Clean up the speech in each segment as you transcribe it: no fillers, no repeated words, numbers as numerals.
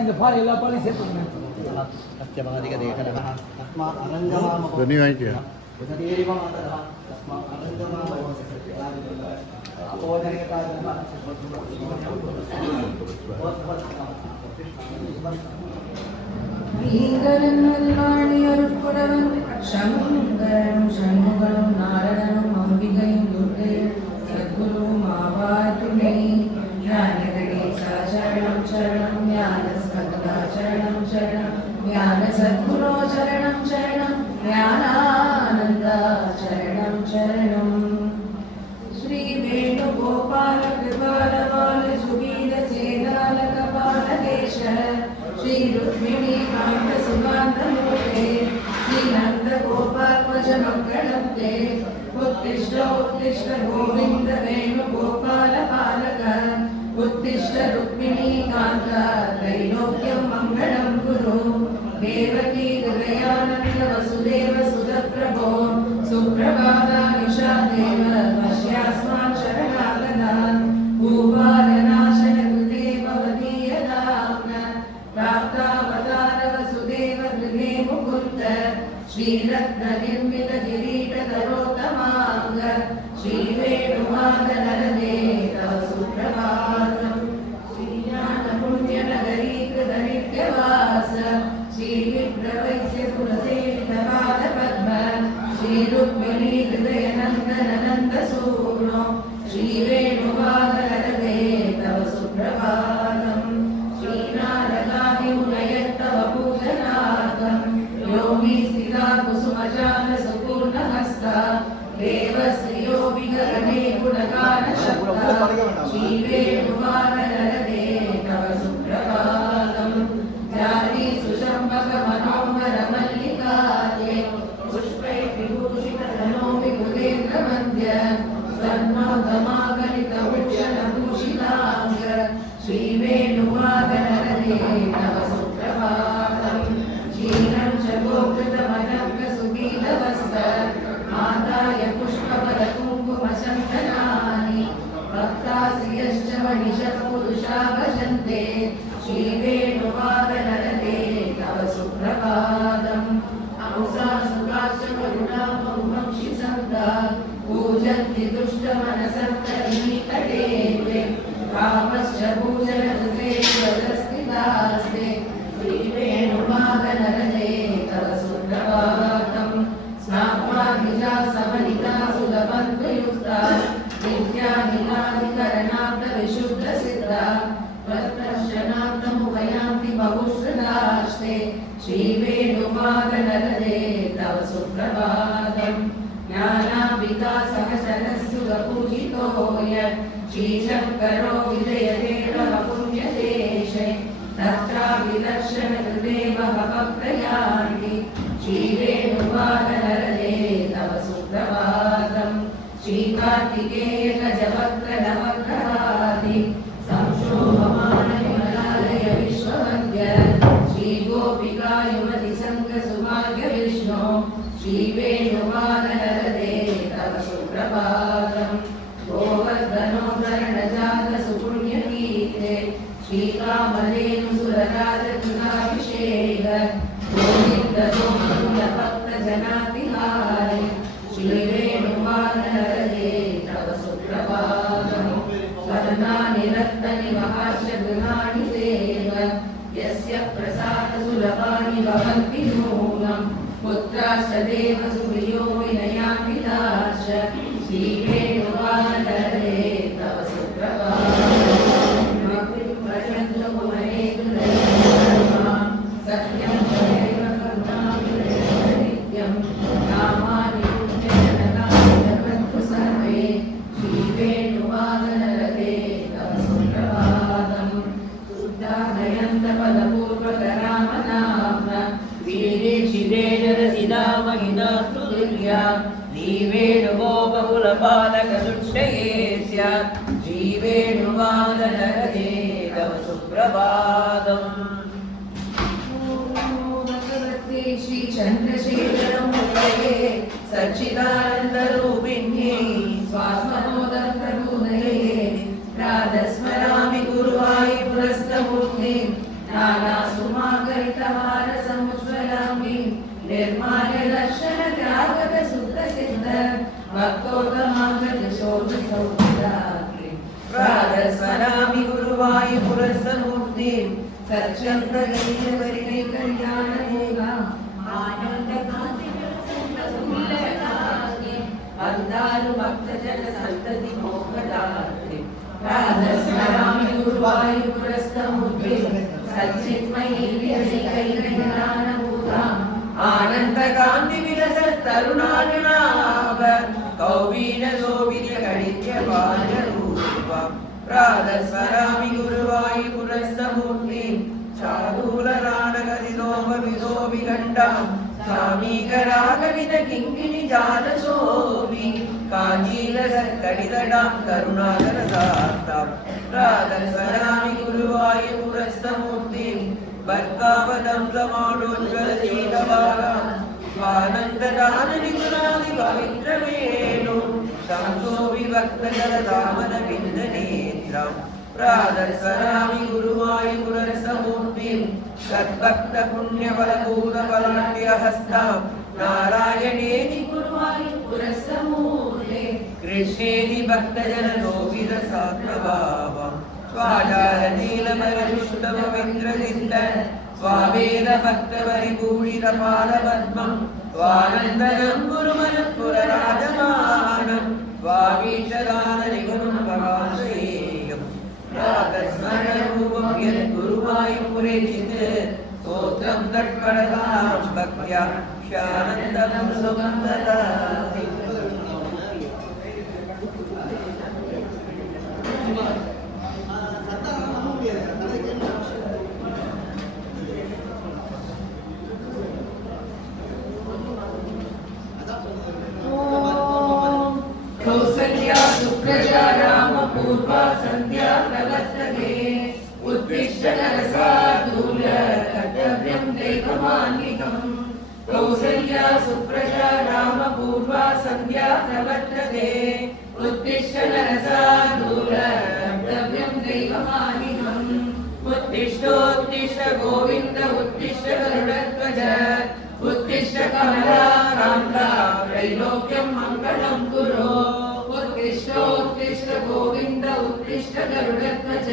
இந்த பால் எல்லா பாலையும் சேர்த்துக்கணும். धनी वाक्य शंकरं शंभुगं नारायणं अंबिकं दुर्गं सद्गुरुं आवाहयामि ज्ञानगणेशा शरणं शरणं ज्ञानस्कन्धा शरणं शरणं ज्ञानसद्गुरो शरणं शरणं ज्ञानानन्द शरणं शरणं श्री वेणुगोपाल कृपाल बाल सुगीत सेनाल कपाल देश श्री रुक्मिणी कांत सुगंध मूर्ते श्री नंद गोपाल भज मंगलम ते उत्तिष्ठ उत्तिष्ठ गोविंद वेणुगोपाल बालक उत्तिष्ठ रुक्मिणी कांत त्रैलोक्यं मंगलम गुरु देवकी हृदयानंद वसुदेव सुतप्रभो सुप्रभाता निशा देव पश्यास्मान् शरणागतान् भूभारनाशन कृते भवदीयदाम्ना प्राप्तावतार वसुदेव गृहे मुकुन्द श्रीरत्ननिर्मित किरीटधरोत्तमाङ्ग श्रीवेणुमाधनरदे तव सुप्रभातम् श्रीज्ञानपुण्यनगरी कृतनित्यवास श्रीविप्रवैस्य कुलसेवितपादपद्म श्रीरुक्मिणी हृदयनन्दनन्दसूनो श्रीवेणुमाधनरदे तव सुप्रभातम् श्रीनारदादिमुनयस्तव पूजनार्थं योगी स्थिता कुसुमजान सुपूर्णहस्ता देवश्रियो विगरणे गुणगानशक्ता श्रीवेणुमाधनरदे तव सुप्रभातम् जारी सुशम्भक मनोहर मल्लिकाते पुष्पैः विभूषितधनो विपुलेन्द्रमध्य स्वर्णोदमागलित भूषणभूषिताङ्ग श्रीवेणुमाधनरदे तव सुप्रभातम् क्षीरं च गोकृतमनङ्गसुगीतवस्त्र माताय पुष्पफलकुङ्कुमशङ्खनानि भक्ताश्रियश्च मणिशः पुरुषा भजन्ते श्रीवेणुमाधनरदे तव सुप्रभातम् अंसा सुखाश्च करुणामहुमंषि सन्ता पूजन्ति दुष्टमनसत्तरीतटे कामश्च पूजनकृते वदस्थितास्ते श्रीवेणुमाधनरदे तव सुप्रभातम् स्नात्वा निजा समनिता सुलभन्तुयुक्ता नित्यानिलादिकरणाब्दविशुद्धसिद्धा त्वत्दर्शनार्थमुभयान्ति बहुश्रुतास्ते श्रीवेणुमाधनरदे तव सुप्रभातम् ज्ञानाम्बिका सहस्रस्सुरपूजितोय श्रीशङ्करो विजयदेव पुण्यदेशे तत्राभिदर्शनकृते भक्तयान्ति श्रीवेणुमाधनरदे तव सुप्रभातम् श्रीकार्तिकेयगजवक्त्रनवग्रहादि संशोभमानविमलालय विश्ववन्द्य श्रीगोपिकायुमतिसङ्गसुभाग्य विष्णो श्रीवेणुमाधनरदे तव सुप्रभातम् गोवर्धनोद्धरणजात सुपुण्यकीर्ते श्रीकामधेनुसुरराजकृताभिषेक गोविन्दगोकुलभक्तजनातिहारे श्रीवेणुमाधनरदे तव सुप्रभातम् स्वर्णानिरत्ननिमहाश्च गृहाणि सेव यस्य प्रसादसुलभानि भवन्ति नूनम् पुत्राश्च देवसुप्रियो विनयान्विताश्च श्रीवेणुमाधनरदे तव सुप्रभातम् सत्यं चैव करुणानित्यं नामानि पुण्यजनकानि सर्वे श्रीवेणुमाधनरदे तव सुप्रभातम् शुद्धानयन्तपदपूर्वकरामनाम्न वीरेशिदेजरसिदामहिनास्तुतिर्या श्रीवेणुगोपकुलपालकदुष्टये स्यात् श्रीवेणुमाधनरदे तव सुप्रभातम् श्री चन्द्रशेखरमूर्तये सच्चिदानन्दरूपिण्ये स्वात्मनोदप्रभुदये राधस्मरा गुरुवायुपुरस्तमूर्तिं सच्चन्द्रगैरवरिणे कल्याणयोगां वन्दानु भक्तजनसन्तति मोक्षदात्रीं राधस्मरामि गुरुवायुपुरस्तमूर्तिं सच्चिन्मयीर्यसिकैर्ज्ञानभूताम् आनन्दकान्तिविलसत्तरुणानुनाभ कौवीरशोभितगणित्यपालरूपम् राधस्मरामि गुरुवायुपुरस्तमूर्तिं चारूलराणगदिनोमविदोविगण्डाम् स्वामीकरागविदकिङ्किणिजालशोभि काञ्चीलसत्कडितडां करुणाकरदार्तां राधस्मरामि गुरुवायुपुरस्तमूर्तिं वर्गावदं समाडोज्ज्वलशीलभागां स्वानन्ददाननिगुणादिपवित्रवेणु शंसोविभक्तजलदामनविन्दनेत्रं राधस्मरामि गुरुवायुपुरस्तमूर्तिं सद्भक्तपुण्यफलभूतफलाढ्यहस्तां नारायणेति गुरुवायुपुरस्तमूर्ते कृष्णेति भक्तजनलोकितसात्मभावं स्वाजालनीलमरजुष्टपवित्रचिन्तन स्वावेद भक्तपरिपूरितपादपद्मं स्वानन्दनं गुरुमनःपुरराजमानं स्वामीशदाननिगुणं भवाश्रेयम् रागस्मरणरूपं यद्गुरुवायुपुरे चित् स्तोत्रं तत्परतां भक्त्या ह्यानन्दं सुखं ददाति कौसल्या सुप्रजा रामपूर्वा सन्ध्या प्रवर्तते उत्तिष्ठ नरसार्दूल कर्तव्यं दैवमान्विकम् कौसल्या सुप्रजा रामपूर्वा सन्ध्या प्रवर्तते उत्तिष्ठ नरसार्दूल कर्तव्यं दैवमान्विकम् उत्तिष्ठोत्तिष्ठ गोविन्द उत्तिष्ठ गरुडध्वज उत्तिष्ठ कमलाकान्ता त्रैलोक्यं मङ्गलं कुरु उत्तिष्ठ गोविन्द उत्तिष्ठ गरुडध्वज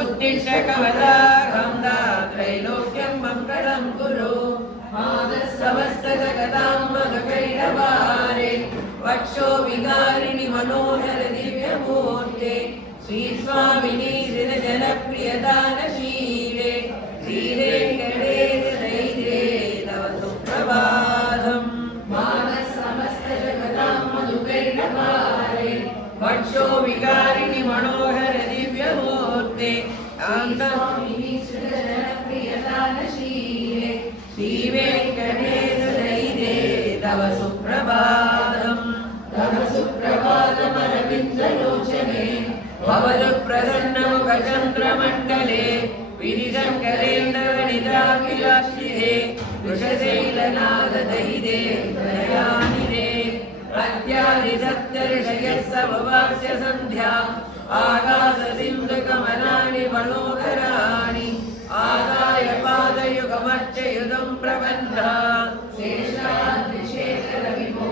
उत्तिष्ठ कमलाकान्ता त्रैलोक्यं मङ्गलं कुरु समस्तजगतां मदकैरवारे वक्षो विहारिणि मनोहर दिव्यमूर्ते श्रीस्वामिनी जनप्रियदानशीले श्रीवेङ्कटेश दैरे तव सुप्रभातम् समस्तजगतां मधुकैर्णवारे वक्षो विहारिणि मनोहर दिव्यमूर्ते स्वामिनी जनप्रियदानशीले श्रीवेङ्कटेश दैरे तव सुप्रभातमरविन्दलोचने भवदुप्रसन्नमुखचन्द्रमण्डले विरिशङ्करेन्द्रवनिताखिलाश्रिते वृषशैलनाददैरे दयानिरे प्रत्यादिसप्तऋषयः समवास्य सन्ध्या आकाशसिन्धुकमलानि मनोहराणि आदाय पादयुगमर्चयुगं प्रबन्धा शेषाद्रिशेखरविभो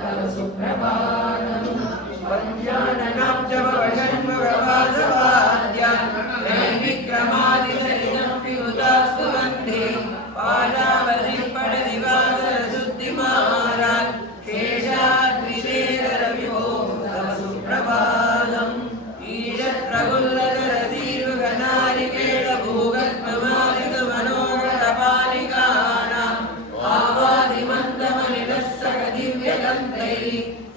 तव सुप्रभातम् पञ्चाननां च भवषण्मुखवासवाद्या नैविक्रमादिसलिलं विहुतास्तु वन्दे पादावलिं पडदिवासरशुद्धिमारान् शेषाद्रिशेखरविभो तव सुप्रभातम् ईशत्प्रफुल्लकरतीर्घनारिकेलभूगत्ममालिकमनोहरपालिकानाम् आवादिमन्दमनिलस्सकदिव्यगन्धैः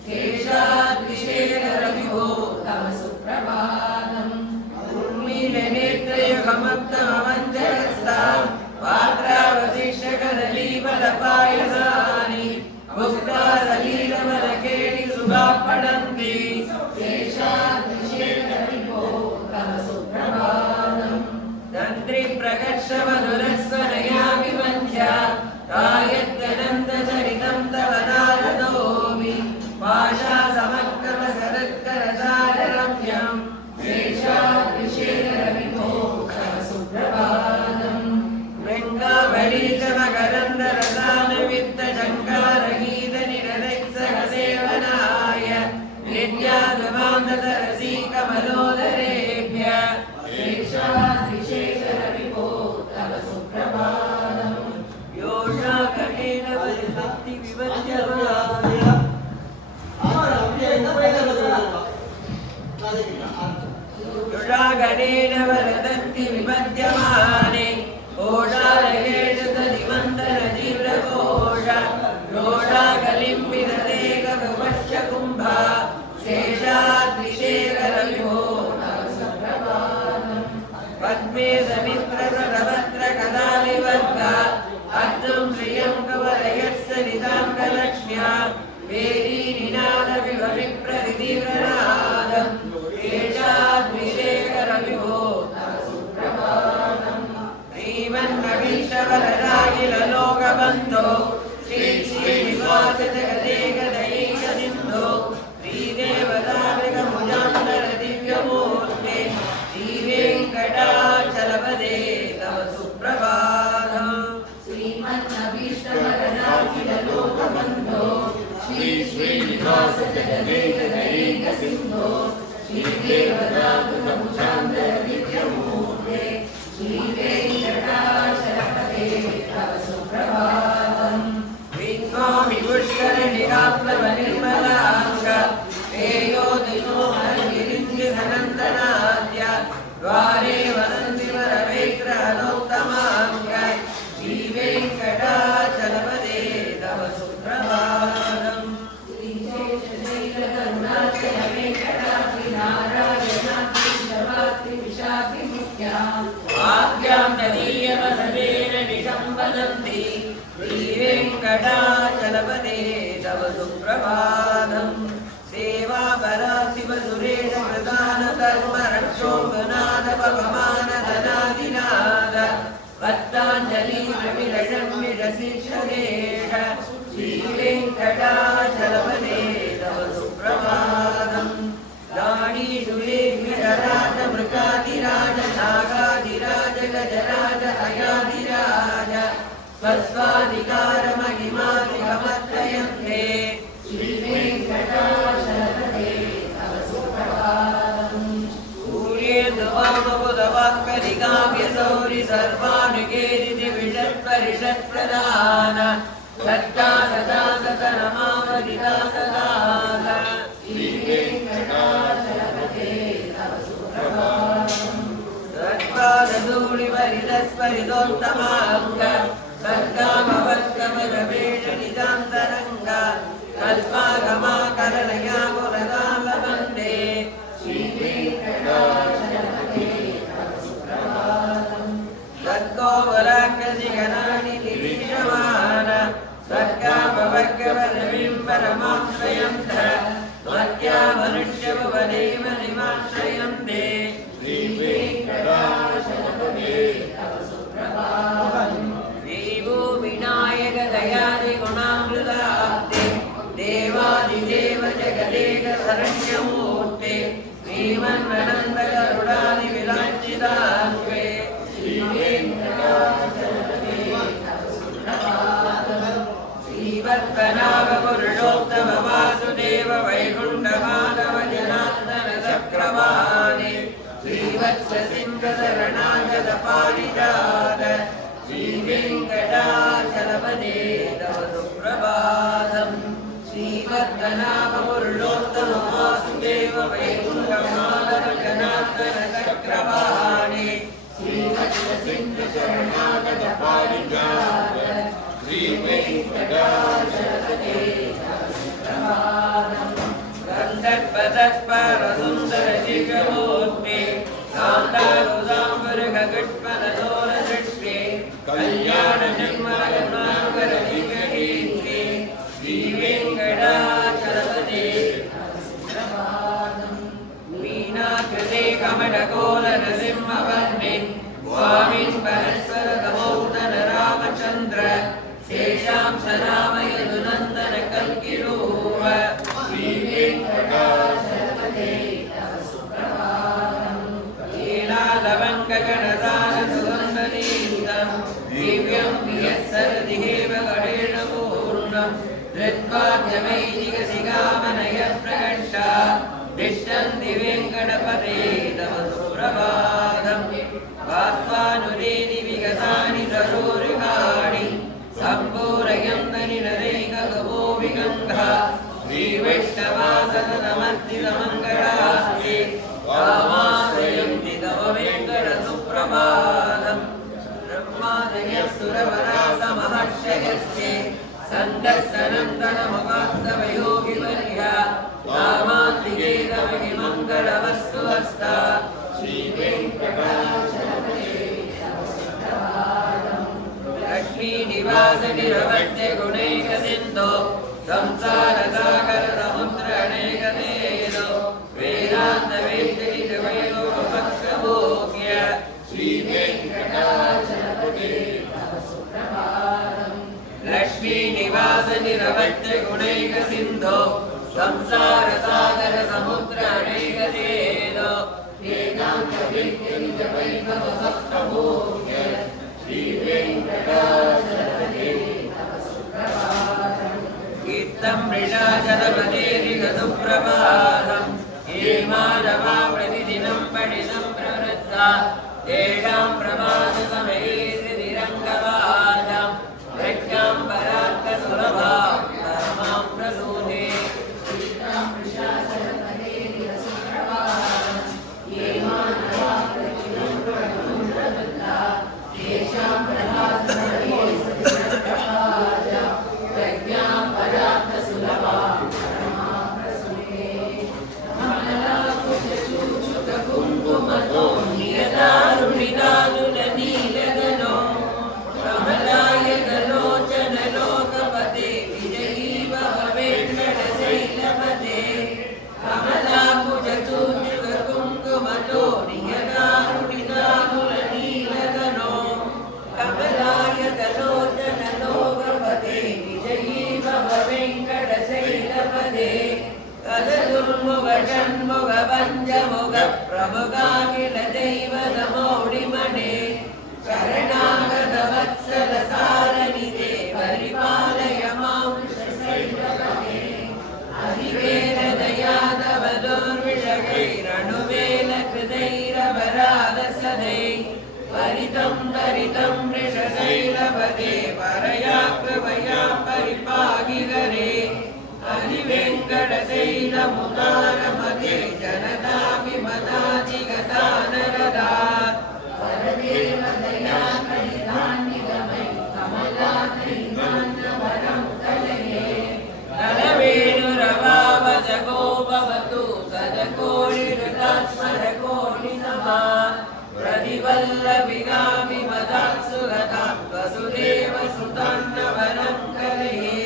शेषाद्रिशेखरविभो तव सुप्रभातम् उर्मिलनेत्रयुगमत्तममञ्जरस्ताम् पात्रावशिष्यकदलीफलपायसानि भुक्ता सलीलमलकेणि सुभापडन्ति शेषाद्रिशेखरविभो तव सुप्रभातम् तन्त्रिप्रकर्षमधुरस्वनया विवञ्च्या गायत्यनन्दचरितं तव नारदोमि पाशासमक्रमशरत्करसाररम्यं शेषाद्रिशेखरविभो तव सुप्रभातम् वृषागणेन वरदन्ति विपद्यमाने कोशालयेषु तदिमन्तरजीव्रकोश रोषाकलिम्बितदेकगुपश्च कुम्भा शेषाद्रिशेखरविभो पद्मे समित्रसरभद्रकदालिवर्गा अर्जुं श्रियं कवलयः सरिताङ्गलक्ष्म्या वेदीनिनादविभविप्रतितीव्रनादम् शेषाद्रिशेखरविभो श्रीमन्नभीष्टवरदाखिललोकबन्धो श्रीश्रीनिवासजगदेकदैकसिन्धो श्रीदेवतामृगमुजान्तरदिव्यमूर्ते श्रीवेङ्कटाचलपदे तव सुप्रभातम् श्रीमन्नभीष्टवरदाखिललोकबन्धो श्रीश्रीनिवासजगदेकदैकसिन्धो श्रीदेवतामृगमुजान्तरदिव्यमूर्ते श्रीवेङ्कटाचलपदे तव सुप्रभातम् विद्वामि पुष्करणिकाप्लवनिर्मलाङ्ग तेयो दिनो हरिगिरिञ्जिधनन्दनाद्य द्वारे वसन्ति वरवेग्रहणोत्तमाङ्ग श्रीवेङ्कटाचलपदे तव सुप्रभातम् वाक्यां तदीयवसनेन निशम्बदन्ति श्रीवेङ्कटाचलपदे तव सुप्रभातम् सेवापरा शिवसुरेश प्रधानधर्मरक्षोभनाद पवमानधनादिनाद भक्ताञ्जलि प्रविरशम्मिषशिक्षरेश श्रीवेङ्कटाचलपदे तव सुप्रभातम् दाणीषुरेर्विहराज मृगाधिराज नागाधिराज गजराज अयाधिराज स्वस्वाधिकारमहिमादिगमत्रयन्ते श्रीवेङ्कटाचलपदे तव सुप्रभातम् सूर्येन्दुवामबुधवाक्कलिकाव्यसौरि सर्वानुकेरिति विषत्परिषत्प्रदान सत्ता सदा सतनमावदिता सदास श्रीवेङ्कटाचलपदे तव सुप्रभातम् सत्पादधूलिवरिदस्परिदोत्तमाङ्ग सर्गामवत्कमरवेष निजान्तरङ्ग कल्पागमाकरणया पुरदालवन्दे श्रीवेङ्कटाचलपदे तव सुप्रभातम् सर्गोवराकृतिगणानि निरीक्षमान सर्गामवर्गवरविं परमाश्रयन्त मर्त्यामनुष्यभुवनेव निमाश्रयन्ते श्रीवेङ्कटाचलपदे तव सुप्रभातम् देवो विनायक दयादि गुणामृताब्दे देवादिदेव जगदेक शरण्यमूर्ते श्रीमन्नन्दकरुणादि विलाञ्छितान्वे श्रीवेङ्कटाचलपदे तव सुप्रभातम् श्रीवत्पनाभ पुरुषोत्तम वासुदेव वैकुण्ठमाधव जनार्दन चक्रवाणे श्रीवत्ससिंहशरणागत पारिजात श्रीवेङ्कटाचलपदे तव सुप्रभातम् श्रीवत्पनाभ पुरुषोत्तम वासुदेव वैकुण्ठमाधव जनार्दन चक्रवाणे श्रीवत्ससिंहशरणागत पारिजात श्रीवेङ्कटाचलपदे तव सुप्रभातम् गन्धर्वतत्परसुन्दर दिव्यमूर्ते कान्तारुदाम्बरगट्पनदोरदृष्टे कल्याणजन्मगणाङ्गर दिव्यकीर्ते श्रीवेङ्कटाचलपदे वीणाकृते कमलकोलनसिंहवर्णे स्वामिन् परस्परतमोदन रामचन्द्र शेषां सनामय दुनन्दन कल्किरूप श्रीवेङ्कटाचलपदे तव सुप्रभातम् लीलालवङ्गगणसारसुगन्धनीतं दिव्यं वियत्सरदिहेव गणेन पूर्णं धृत्वाद्यमैदिकसिगामनय प्रकर्षा तिष्ठन्ति वेङ्कटपदे तव सुप्रभातम् वास्वानुरेणि विगतानि सरोरुहाणि सम्पूरयन्तनि नरैकगमो विगङ्गा श्रीवैष्णवासतमर्तितमङ्गलास्ते कामाश्रयं सन्दस्सनन्दनमुपास्तवयोगिवर्य कामान्तिके तमहि मङ्गलमस्तु हस्ता लक्ष्मीनिवास निरवत्य गुणैकसिन्धो संसारसागर समुद्रणैकदेदो वेदान्तवेद्यनिजवैभवभक्तभोग्य लक्ष्मीनिवास निरवत्य गुणैकसिन्धो संसारसागर समुद्रणैकदेदो वेदान्तवेद्यनिजवैभवभक्तभोग्य कीर्तं मृषाचलपदेरिगतुप्रभातं ये माधवा प्रतिदिनं पठितं प्रवृत्ता तेषां प्रमादसमये श्रीरङ्गवादां प्रज्ञां परार्थसुलभां परमां प्रसूते षण्मुख प्रमुखाखिल दैवतमौढिमणे शरणागतवत्सल सारनिधे परिपालय मां कृष्णशैलपदे हरिवेलदया तव दुर्विषगैरनुवेलकृतैरपराधसदै परितं तरितं वृषशैलपदे परया कृपया परिपाहि हरे हरिवेङ्कटशैलमुदारमते जनताभिमताधिगता नरदा नलवेणुरवावसगो भवतु सदकोटिहृतात्मरकोटिनमः प्रतिवल्लभिगामिमदात् सुगतां वसुदेव सुतान्नवनं कलये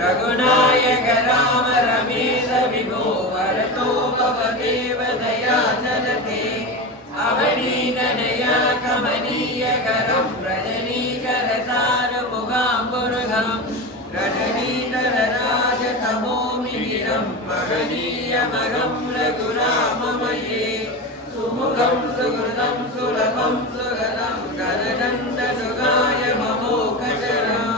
रघुनायक राम रमेश विभो वरतो भवदेव दया चलते अवनीतनया कमनीयकरं रजनीकरसारमुगाम्बुरुहं रजनीतरराजतमोमिहिरं महनीयमहं रघुराममये सुमुखं सुहृदं सुलभं सुगतं गदगन्धसुगाय ममोकशरम्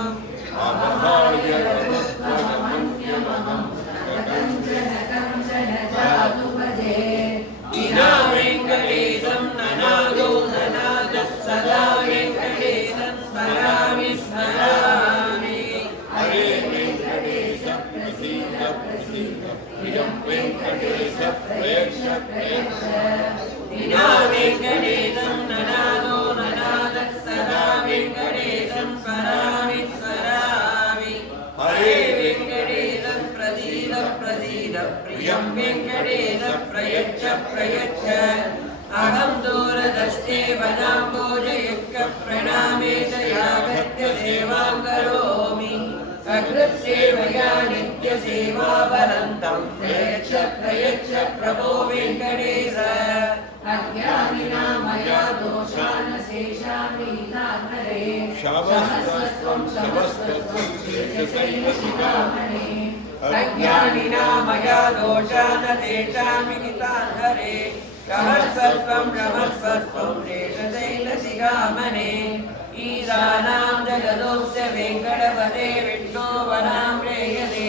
विना वेङ्कटेशं ननादो ननादः सदा वेङ्कटेशं स्मरामि स्मरामि हरे वेङ्कटेश प्रसीद प्रसीद प्रियं वेङ्कटेश प्रेक्ष प्रेक्ष विना वेङ्कटेशं ननादो ननादः सदा वेङ्कटेशं स्मरामि स्मरामि हरे वेङ्कटेशं प्रसीद प्रसीद प्रियं वेङ्कटेश प्रयच्छ प्रयच्छ अहं दूरदस्ते वदाम्बोजयुक्तः प्रणामे च यागत्य सेवां करोमि सकृत्सेवया नित्यसेवावरन्तं प्रयच्छ प्रयच्छ प्रभो वेङ्कटेश अज्ञानिना मया दोषान् शेषामीनाधरे शवस्त्वं शवस्त्वं शेषशैलशिखामणे अज्ञानिना मया दोषान् शेषामीनाधरे शमस्वत्वं शमस्वत्वं शेषशैलशिखामणे ईशानां जगदोऽस्य वेङ्कटपदे विष्णो वनां प्रेयते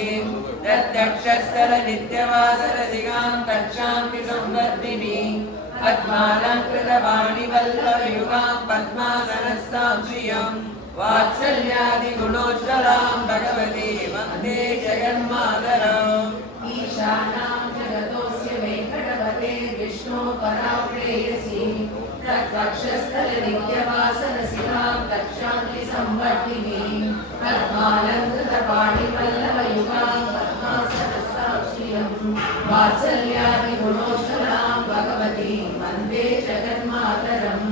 तद्दक्षस्थल नित्यवासरसिगां तक्षान्ति संवर्धिनी पद्मालङ्कृतवाणिवल्लभयुगां पद्मासनस्तां श्रियं वात्सल्यादिगुणोज्ज्वलां भगवती वन्दे जगन्मातरम् ईशानां जगतोऽस्य वेङ्कटपते विष्णु विष्णो परां प्रेयसी तत्कक्षस्थलनित्यवासरसिकां तत्शान्ति संवर्धिनीं पद्मालङ्कृतपाणिपल्लवयुगां पद्मासनसाक्षियं वात्सल्यादिगुणोत्तरां भगवतीं वन्दे जगन्मातरम्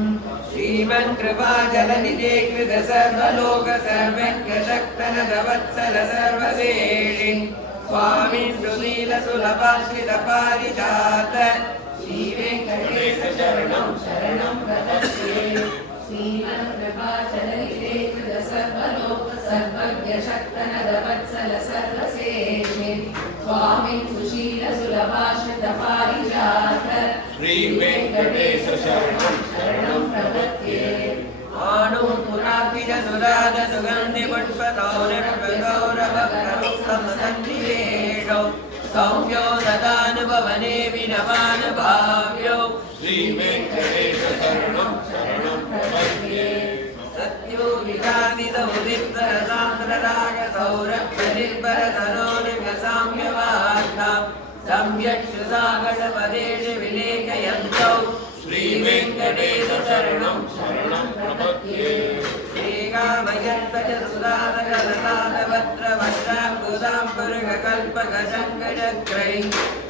श्रीमन्कृपाजलनिधे कृत सर्वलोक सर्वज्ञशक्तनदवत्सल सर्ववेळि स्वामी सुनीलसुलभाश्रितपारिजात श्रीवेङ्कटेश शरणं शरणं प्रपद्ये श्रीमन्कृपाजलनिधे कृत सर्वलोक सर्वज्ञशक्तनदवत्सल सर्वसेवे स्वामी सुशीलसुलभाश्रितपारिजात श्रीवेङ्कटेश शरणं शरणं प्रपद्ये आनुपुराभिजनुराध सुगन्धि पुष्पगौरवगौरवसन्निवेशो सौम्यो ददानुभवने विनवानुभाव्यो श्रीवेङ्कटेश शरणं शरणं प्रपद्ये सत्यो विकासित उदितरसान्द्रराग सौरभ्यनिर्भरतनोनिव्यसाम्यवार्ता सम्यक् सुसागरपदेश विलेखयन्तौ श्रीवेङ्कटेश शरणं शरणं प्रपद्ये श्रीकामयत्पचसुराधकलतालवत्रवज्राम्बुदाम्बुरुगकल्पकशङ्कचक्रै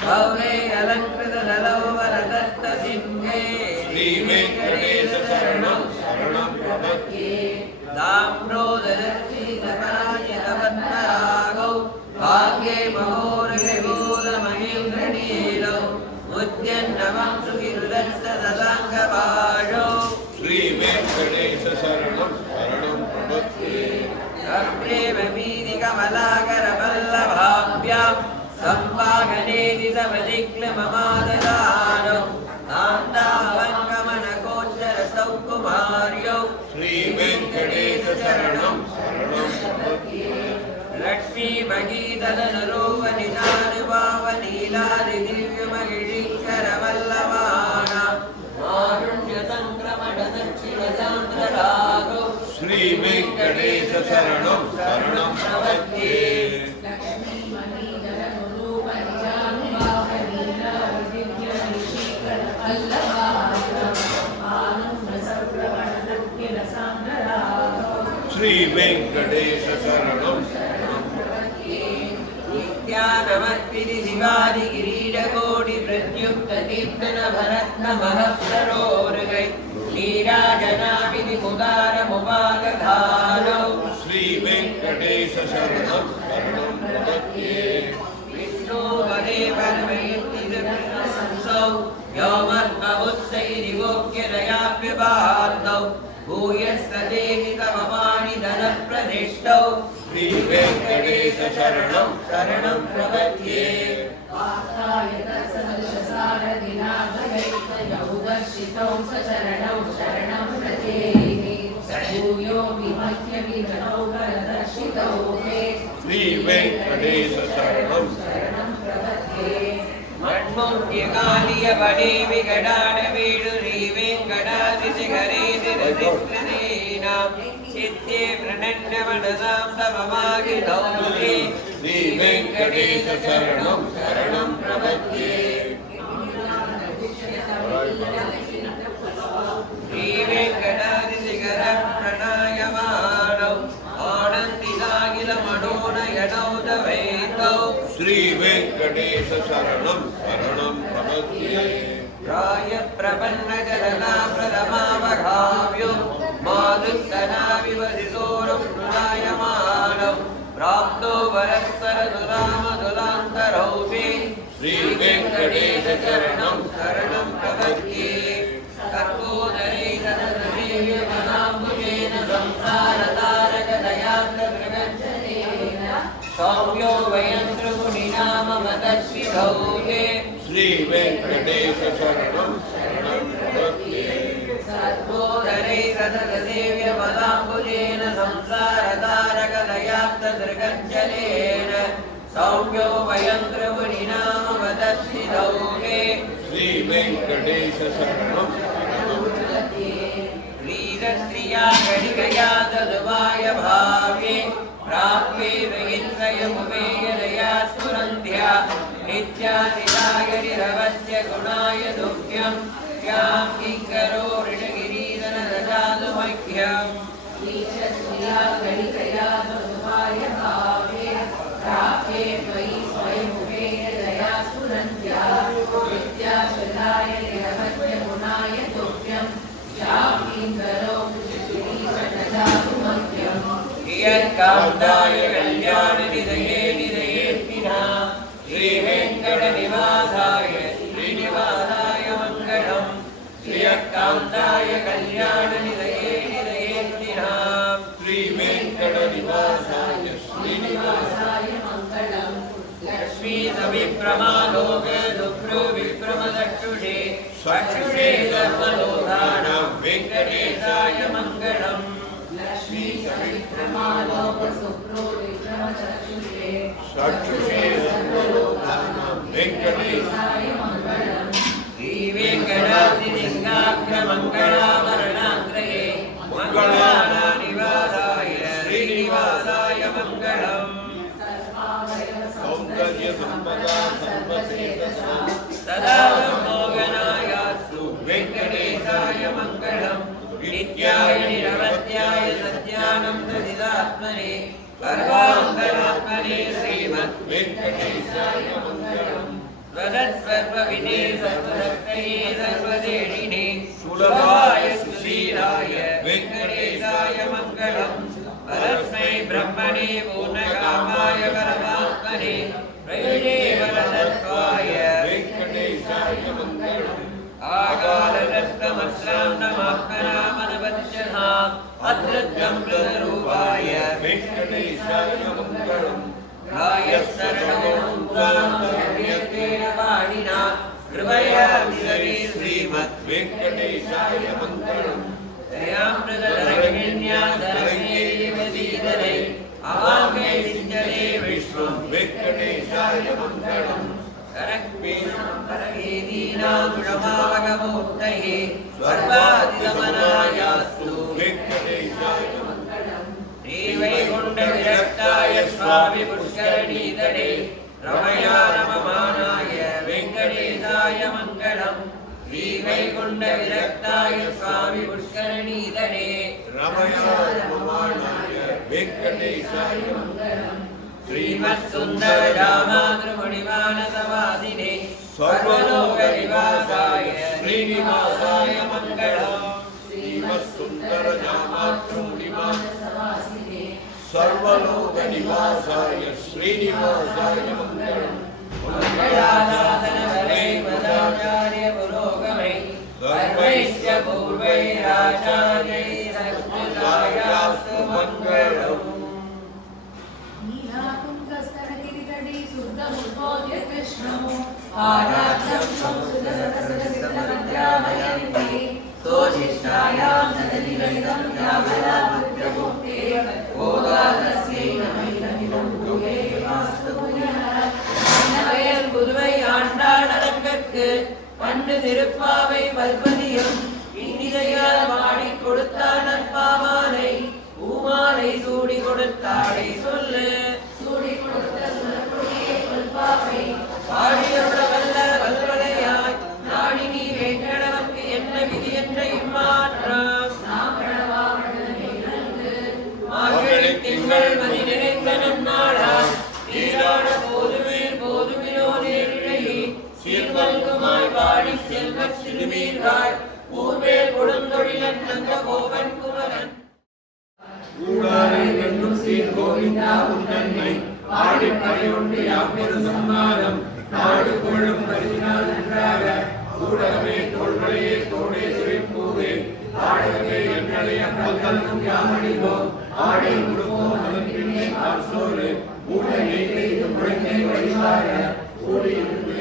भौरे अलङ्कृतदलौवरदत्तसिंहे श्रीवेङ्कटेश शरणं शरणं प्रपद्ये दाम्रोदरक्षितपराजितवत्तरागौ भाग्ये महोरविभूतमहेन्द्रनीलौ उद्यन्नवं सुगिरुदत्तदसाङ्गभाषौ श्रीवेङ्कटेश शरणं शरणं प्रपद्ये प्रेम वीदिकमलाकरवल्लभाभ्यां सम्पागनेदितमजिक्लममाददानौ कान्तावङ्गमनगोचरसौकुमार्यौ श्रीवेङ्कटेश शरणं शरणं प्रपद्ये लक्ष्मीमगीतलनरूपनीलादिदिव्यमगिरीकरवल्लभाना मारुण्यसङ्क्रमणदक्षिणसान्द्ररागौ श्रीवेङ्कटेश शरणं शरणं प्रपद्ये श्रीवेङ्कटेश शरणं शरणं नित्यानमत्पिति शिवादिकिरीटकोटिप्रत्युक्ततीर्थनभरत्नमहत्सरोरुगै नीराजनाविधिमुदारमुपागधानौ श्रीवेङ्कटेश शरणं शरणं प्रपद्ये विष्णोपदे परमयत्तिदृष्णसंसौ व्योमत्ममुत्सैरिवोक्यदयाप्यपान्तौ भूयस्तदेहि तव पाणिधनप्रतिष्ठौ श्रीवेङ्कटेश शरणं शरणं प्रपद्ये दर्शितौ सचरणौ शरणं प्रजेहि भूयो विमह्य विगतौ परदर्शितौ मे श्रीवेङ्कटेश शरणं शरणं प्रपद्ये मण्मुण्ड्यकालियवडे विकटाडवीडुरीवेङ्कटादिशिखरेदिरसिद्धीनां चित्ते प्रणन्यमनसां सममागितौ मुने श्रीवेङ्कटेश शरणं शरणं प्रपद्ये श्रीवेङ्कटादिशिखरप्रणायमानौ आनन्दिताखिलमनोनयनौ तवेतौ श्रीवेङ्कटेश शरणं शरणं प्रपद्ये प्रायप्रपन्नजनना प्रथमावघाव्यो मातुस्तनाविवसितोरं प्रदायमानौ प्राप्तो वरस्सरदुरामदुलान्तरौ मे श्रीवेङ्कटेश शरणं शरणं प्रपद्ये कर्पोदरे तददेव्यमनाम्बुजेन संसारतारकदयात्रगच्छनेन सौम्यो वयं त्रिमुनिनाममदर्शितौ ते श्रीवेङ्कटेश शरणं शरणं प्रपद्ये कर्पोदरे तददेव्यमनाम्बुजेन संसारतारकदयात्रगच्छनेन सौम्यो वयं त्रिमुनिनाममदर्शितौ ते श्रीवेङ्कटेश शरणं शरणं क्रीडस्त्रिया घटिकया तदुवाय भाव्ये प्राप्ये वयिन्द्रयमुपेयदया स्फुरन्ध्या नित्यानिलाय निरवस्य गुणाय दुःख्यं शक्यां किङ्करो ऋषगिरीधरजातुमख्यम् ईशस्या कलिकया मधुमाय भावे प्राप्ये त्वयि स्वयमुपेन दया स्फुरन्त्या विद्याशलाय निरवध्यगुणाय तुभ्यं शापीन्दरो ऋषगिरीधरजातुमख्यम् यत्कान्ताय कल्याणनिधये निधयेऽर्पिणा श्रीवेङ्कटनिवासाय श्रीनिवासाय मङ्गलम् श्रियकान्ताय कल्याणनिधये निधयेऽर्पिणा श्रीवेङ्कटनिवासाय श्रीनिवासाय मङ्गलम् लक्ष्मीसविप्रमालोक दुःखविप्रमदक्षुषे चक्षुषे सर्वलोकानां वेङ्कटेशाय मङ्गलम् लक्ष्मी सविक्रमालोक सुप्रो विक्रमचक्षुषे चक्षुषे सर्वलोकानां वेङ्कटेशाय मङ्गलम् श्रीवेङ्कटाद्रिलिङ्गाग्रमङ्गलाभरणाग्रये मङ्गलानिवासाय श्रीनिवासाय मङ्गलम् सौन्दर्यसम्पदा सर्वचेतसा सदा मोगनायास्तु वेङ्कटेशाय मङ्गलम् नित्याय निरवध्याय सत्यानन्दनिदात्मने सर्वाङ्गलात्मने श्रीमद्वेङ्कटेशाय मङ्गलम् स्वदत्सर्वविदे सर्वशक्तये सर्वदेहिने सुलभाय सुशीलाय वेङ्कटेशाय मङ्गलम् परस्मै ब्रह्मणे पूर्णकामाय परमात्मने प्रयुजे वरदत्वाय वेङ्कटेशाय मङ्गलम् आकालदत्तमस्रान्नमात्मनामनवत्यथाम् अधृत्यमृतरूपाय वेङ्कटेशाय मङ्गलम् कायशरणोऽयतेन पाणिना कृपया विदरे वेङ्कटेशाय मङ्गलम् दयामृतधरण्या धरण्येवसीदरे अवाङ्गे सिञ्चरे विश्वम् वेङ्कटेशाय मङ्गलम् करक्वेदीनामुषमावगमूर्तये सर्वादिगमनायास्तु वेङ्कटेशाय श्रीवैकुण्ठविरक्ताय स्वामि पुष्करणीतटे रमया रममानाय वेङ्कटेशाय मङ्गलम् श्रीवैकुण्ठविरक्ताय स्वामि पुष्करणीतटे रमया रममाणाय वेङ्कटेशाय मङ्गलम् श्रीमत्सुन्दररामातृमुनिमानसवासिने सर्वलोकनिवासाय श्रीनिवासाय मङ्गलम् श्रीमत्सुन्दररामातृमुनिमानसवासिने सर्वलोकनिवासाय श्रीनिवासाय मङ्गलम् मङ्गलाशासनबलै मदाचार्य पुरोगमै सर्वैश्च पूर्वैराचार्यैः सत्कृतायास्तु मङ्गलम् नीलाकुङ्कस्तनगिरितटे शुद्धमुद्बोध्य कृष्णो आराध्यं संस्कृतसरसरसिद्धमध्यामयन्ते सोशिष्टायां सदनिगणितं यावदापुत्रभुक्ते गोदातस्यै नमैनमिदं भुवे वास्तु पुनः நவயல் புதுவை ஆண்டாளரங்கற்கு பண்டு திருப்பாவை பல்பதியும் இன்னிசையால் பாடி கொடுத்தாள் நற்பாமாலை பூமாலை சூடி கொடுத்தாளை சொல்லு சூடி கொடுத்த சுரக்குடியே கொல்பாவை பாடியோட வல்ல வல்வளையாய் நாடி நீ வேங்கடவர்க்கு என்ன விதி என்ற இம்மாற்றம் மார்கழி திங்கள் மதி நிறைந்த நன்னாளால் நீராட போதுமேல் போதுமினோ நேரிழையே சீர்வல்குமாய் வாடி செல்வச் சிறுமீர்காய் ஊர்வேல் கொடுந்தொழிலன் நந்த கோவன் குமரன் ஊடாரை வென்றும் சீர் கோவிந்தா உன்னை ஆடி பறையொன்று யாப்பெரு சம்மானம் நாடு புகழும் பரிசினால் நன்றாக ஊடகமே தோள்களையே தோடே சிரிப்பூவே ஆடகமே என்னடைய கல்கலனும் யாமணிவோம் ஆடை முடுவோம் அதன் பின்னே காசோறு ஊட நெய்து குழந்தை வழிவார ஊழியிருந்து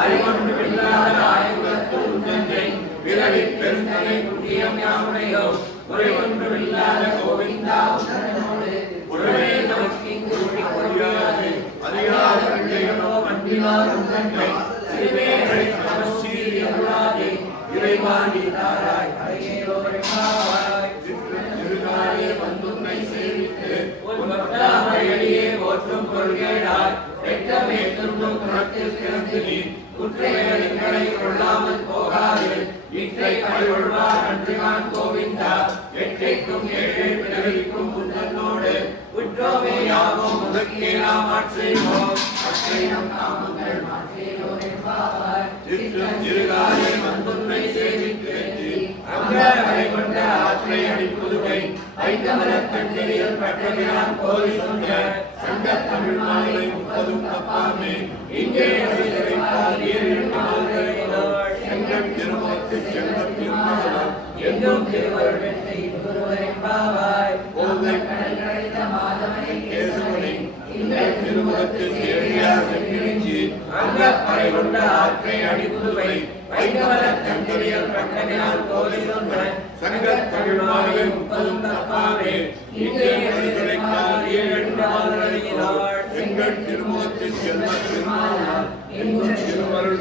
அறிவொன்று வெல்லாத ஆயுதத்துள் தந்தை பிறவி பெருந்தனை புண்ணியம் யாமுடையோ குறைவொன்றுமில்லாத கோவிந்தா உன்னோடு உடனே நமக்கு இங்கு ஒழியாது அதிகார பிள்ளைகளோ மன்றினாரும் தன்னை சிறுவேரை நமசீரி அருளாதே இறைவாணி தாராய் அறையேரோய் திருநாளே வந்துன்னை சேவித்து உன் பக்தாமையடியே போற்றும் கொள்கையாய் பெற்ற குற்றமே துன்பம் குணத்தில் சிறந்து நீ குற்றைகளை கொள்ளாமல் போகாது இற்றை அருள்வார் அன்றுகான் கோவிந்தா எற்றைக்கும் ஏழை பிறவிக்கும் புத்தனோடு உற்றோமே யாவும் முதற்கே நாம் ஆட்சேபோம் அச்சையம் நாமங்கள் மாற்றேயோர் என்பார் சிற்றம் இருகாலே வந்துன்னை சேவித்து அங்கரை கொண்ட ஆற்றை அடிப்புதுவை ஐந்தமரக் கண்டறியல் பட்டபிரான் கோரி சொன்ன சங்கத் தமிழ் மாலை 30 தப்பாமே இங்கே வைத்தால் 7 நாள்கள் செங்கட் திருமொத்து செல்வத் திருமணம் எங்கும் திருவருடத்தை குருவரைப்பாவாய் போதை கடல் கடைந்த மாதவனை கேசவனை இந்த திருமுகத்தில் தேடியார் சென்றிருச்சி அங்கப்பறை கொண்ட ஆற்றை அடிப்புதுவை ஐந்தமரக் கண்டறியல் பட்டபிரான் கோரி சொன்ன சங்கத் தமிழ் மாலை 30 தப்பாமே இங்கே வைத்தால் 7 நாள்கள் செங்கட் திருமொத்து செல்வத் திருமணம் எங்கும் திருவருள்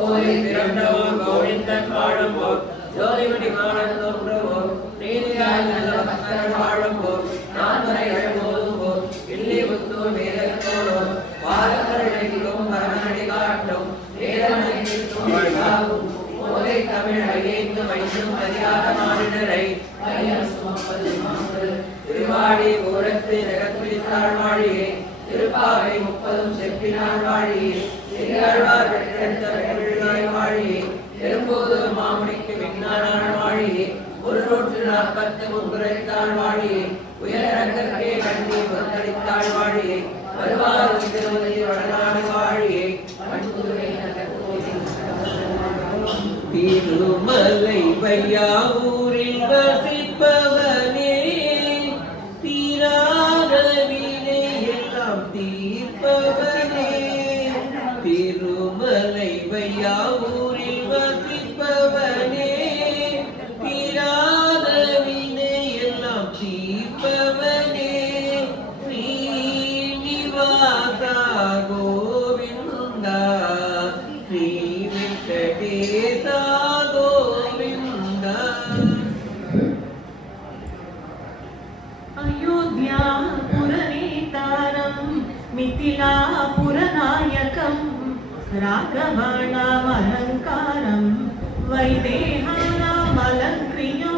ஓலை திரண்டவோர் கோவிந்தன் வாழும்போர் ஜோதிமணி காணல் தோன்றவோர் நீதியாய் நல்ல பக்தர் வாழும்போர் நான்மறை அழும்போதும்போர் இல்லி புத்தூர் வேதத்தோடும் பாரதம் பரமனடி காட்டும் வேதமணிக்கும் ஓலை தமிழ் ஐந்து வைத்தும் அறியாத மாநிலரை திருவாடி ஊரத்து ஜெகத்பிடித்தாள் வாழியே திருப்பாவை 30 செப்பினாள் வாழியே திருவாழ்வார் பெற்றெடுத்த வெற்றியாய் வாழியே திரும்போதூர் மாமுனிக்கு விஞ்ஞானாள் வாழியே 143 குறைத்தாள் வாழியே உயரங்கற்கே கண்ணி பொறுத்தளித்தாள் வாழியே வருவார் திருமதி வடநாடு வாழியே திருமலை வையாவூரில் வசிப்பவனே தீராத வினை எல்லாம் தீர்ப்பவனே திருமலை வையாவூரில் வசிப்பவனே தீராத வினை எல்லாம் தீர்ப்பவனே ஸ்ரீனிவாசா கோவிந்தா ஸ்ரீ வெங்கடேசா கோவிந்தா. अयोध्यापुरनेतारं मिथिलापुरनायकं राघवाणामलङ्कारं वैदेहानामलङ्क्रियो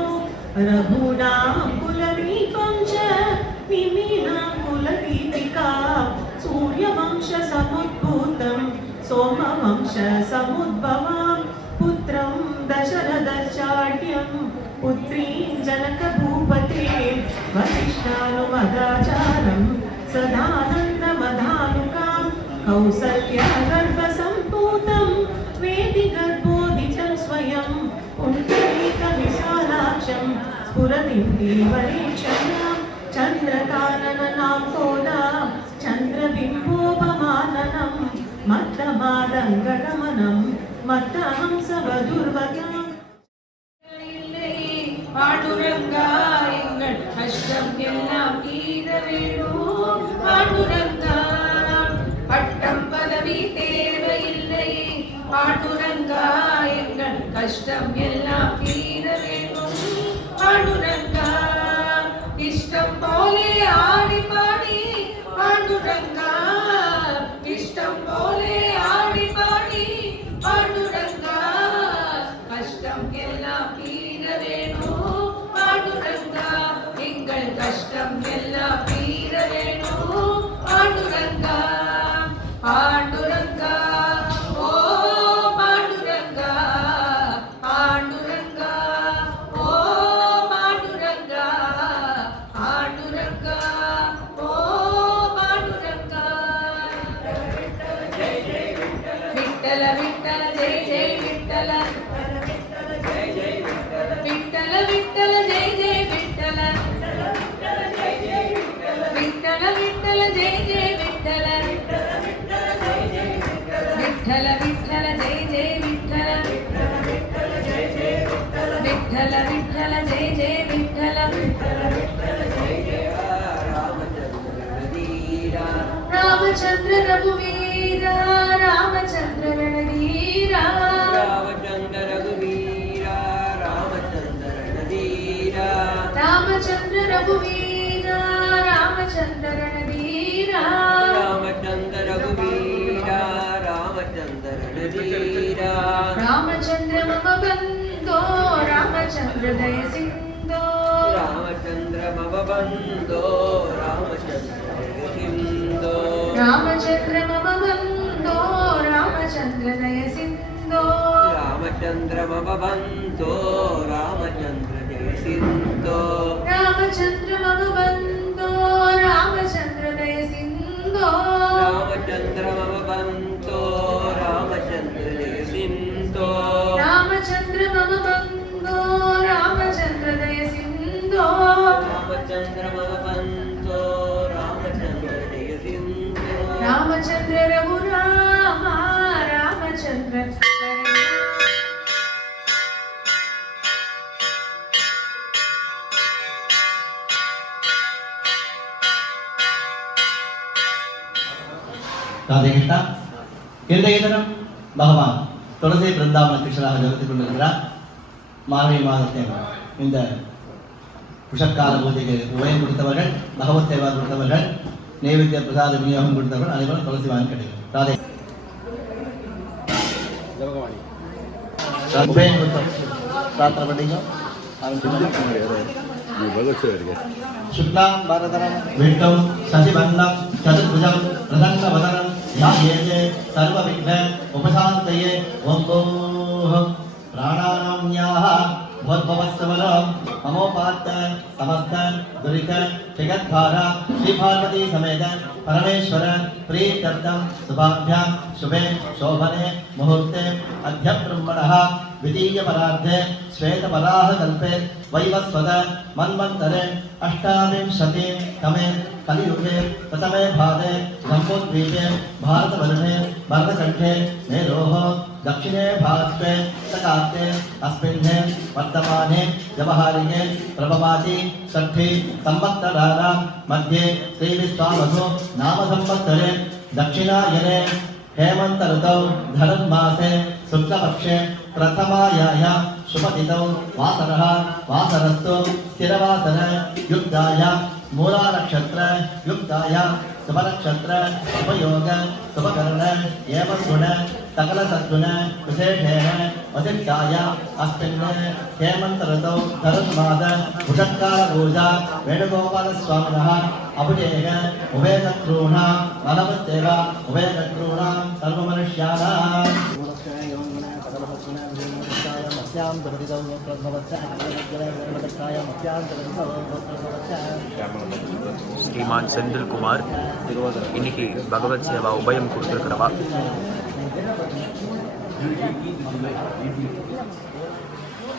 रघूणां कुलदीपं च निमीनां कुलदीपिका सूर्यवंशसमुद्भूतं सोमवंशसमुद्भवां पुत्रं दशरथाचार्यं पुत्रीं जनकभूपते वसिष्ठानुमदाचारं सदानन्दमधानुकां कौसल्यागर्भसम्पूतं वेदिगर्भोदितं स्वयं पुण्डरीकविशालाक्षं स्फुरतिं देवरेक्षणां चन्द्रकाननां कोदां चन्द्रबिम्बोपमाननं मत्तमादङ्गगमनं मत्तहंसवधुर्वताम् பாண்டுரங்கா எங்கள் கஷ்டம் எல்லாம் தீர வேணும் பாண்டுரங்கா பட்டம் பதவி தேவையில்லை பாண்டுரங்கா எங்கள் கஷ்டம் எல்லாம் தீர வேணும் பாண்டுரங்கா இஷ்டம் போலே ஆடி பாடி பாண்டுரங்கா இஷ்டம் போலே ஆடி பாடி பாண்டுரங்கா கஷ்டம் எல்லாம் தீர வேணும் பாண்டுரங்கா எங்கள் கஷ்டம் எல்லாம் தீர வேணும் பாண்டுரங்கா பாண்டுரங்கா ஓ பாண்டுரங்கா பாண்டுரங்கா ஓ பாண்டுரங்கா பாண்டுரங்கா ஓ பாண்டுரங்கா விட்டல விட்டல ஜெய ஜெய விட்டல விட்டல விட்டல ஜெய ஜெய விட்டல விட்டல விட்டல ஜெய ஜெய விட்டல விட்டல விட்டல ஜெய ஜெய விட்டல விட்டல விட்டல ஜெய ஜெய விட்டல ராமச்சந்திர ரகுவீரா ராமச்சந்திர ரணதீரா ராமச்சந்திர ரகுவீரா ராமச்சந்திர ரணதீரா ராமச்சந்திர ரகுவீரா ராமச்சந்திர ரணதீரா रामचन्द्र मम बन्धो रामचन्द्र दय सिन्धो रामचन्द्र मम बन्धो रामचन्द्र सिन्धो रामचन्द्र मम बन्धो रामचन्द्र दय सिन्धो रामचन्द्र मम बन्धो रामचन्द्र जय सिन्धो रामचन्द्र मम बन्धो रामचन्द्र दय सिन्धो रामचन्द्र मम बन्धो रामचन्द्र जय सिन्धो रामचन्द्र मम बन्धो रामचन्द्र दय सिन्धो रामचन्द्र मम बन्धो रामचन्द्र जय सिन्धो रामचन्द्र रघुराम रामचन्द्र ராதே கிருஷ்ணா. இன்றைய தினம் பகவான் துளசி பிருந்தாவன கிருஷ்ணராக ஜெகத்துக் கொண்டிருக்கிறார். மார்கழி மாதத்தில் இந்த விஷக்கால பூஜைக்கு உபயம் கொடுத்தவர்கள், பகவத் சேவா கொடுத்தவர்கள், நைவேத்திய பிரசாத விநியோகம் கொடுத்தவர்கள் அனைவரும் துளசி வாங்கி கிடைக்கும். ராதே உபயம் கொடுத்தவர்கள் பிரார்த்தனை பண்ணிங்க. शुक्लां वरदनं विष्णुं शशिवर्णं चतुर्भुजं प्रसन्नवदनं ध्यायेते सर्वविघ्न उपशान्तये ॐ प्राणानाम्याः भवत्भवत्सवनं ममोपात्त समस्त दुरित जगद्धारा श्री पार्वती समेत परमेश्वर प्रीत्यर्थं शुभाभ्यां शुभे शोभने मुहूर्ते अद्य ब्रह्मणः द्वितीय परार्धे श्वेतपराह कल्पे वैवस्वत मन्वन्तरे अष्टाविंशति तमे कलियुगे प्रथमे भागे जम्बूद्वीपे भारतवर्षे भरतखण्डे मेरोः दक्षिणे भारते सकार्ते अस्मिन् वर्तमाने व्यवहारिके प्रभवाति षष्ठी संवत्सराणां मध्ये श्रीविश्वावसु नाम संवत्सरे दक्षिणायने हेमंत ऋतौ धनुर्मासे शुक्लपक्षे प्रथमायां शुभतिथौ वासरः वासरस्तु स्थिरवासर युक्ताय मूला नक्षत्र युक्ताय शुभनक्षत्र शुभयोग शुभकर्ण एवं गुण सकल सद्गुण विशेषेण वसिष्ठाय अस्मिन् हेमंत ऋतौ धनुर्मास उषत्कालपूजा वेणुगोपालस्वामिनः अभिषेक उभयचक्रूणां बलवत्सेव उभयचक्रूणां सर्वमनुष्याणां श्रीमान सेंथिल कुमार இன்னைக்கு பகவத் சேவா உபயம் கொடுத்துருக்கிறவா.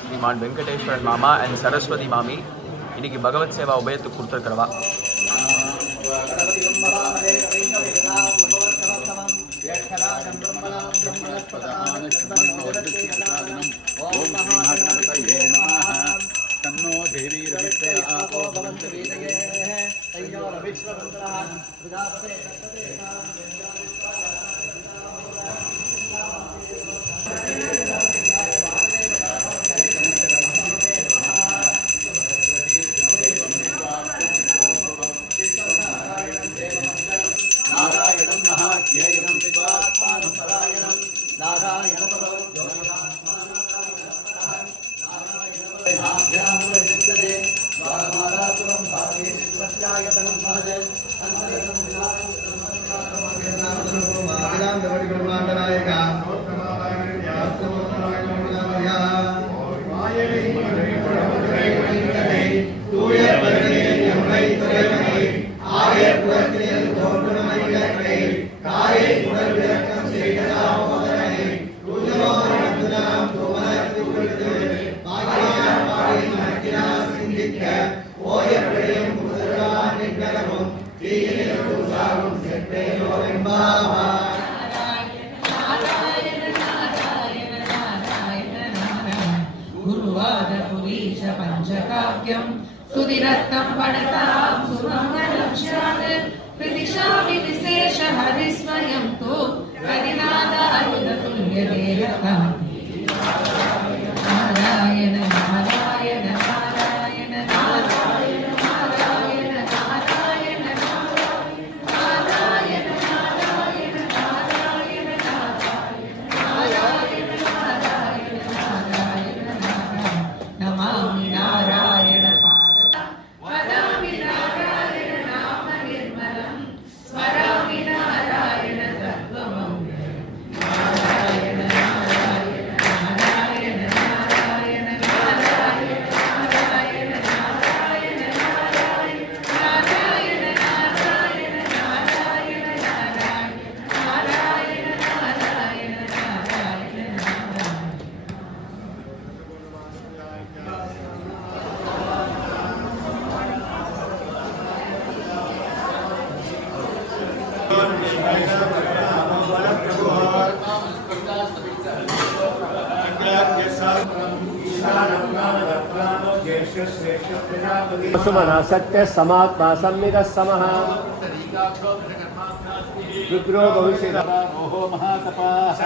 श्रीमान वेंकटेश्वर मामा एंड सरस्वती मामी இன்னைக்கு பகவத் சேவா உபயத்துக்கு கொடுத்துருக்கிறவா. तन्नो देवी रवित्रयापो भवन्तु वीतये तय्यो रविश्ववन्तः प्रजापते नारायणं महाज्ञेयं विद्वात्मानं परायणं नारायणपरो गुरुवादपुरीश पञ्चकाव्यं सुधिरत्नं पठतां सुमङ्गलं स्यात् प्रदिशामि विशेष हरिस्मयं तु हरिनादायुधतुल्यदेहताम् नारायण नारायण नारायण नारायण नारायण नारायण नारायण नारायण नारायण नारायण नारायण नारायण सुमना सत्य समात्मा संविदः समः रुद्रो भविष्यति ओहो महातपाः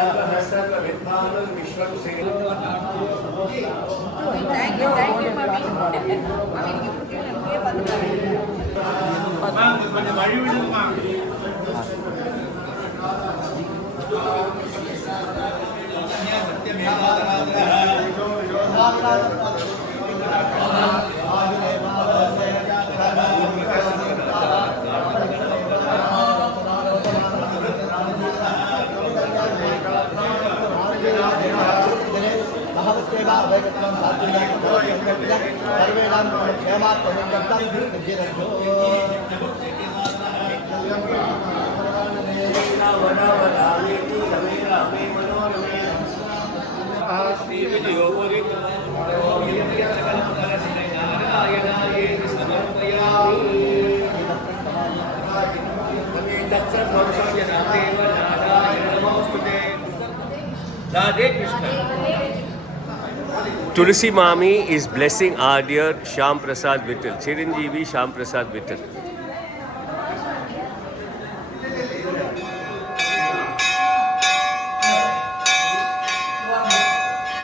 Tulsi Mami is blessing our dear Shyam Prasad Vittal, Chiranjeevi Shyam Prasad Vittal.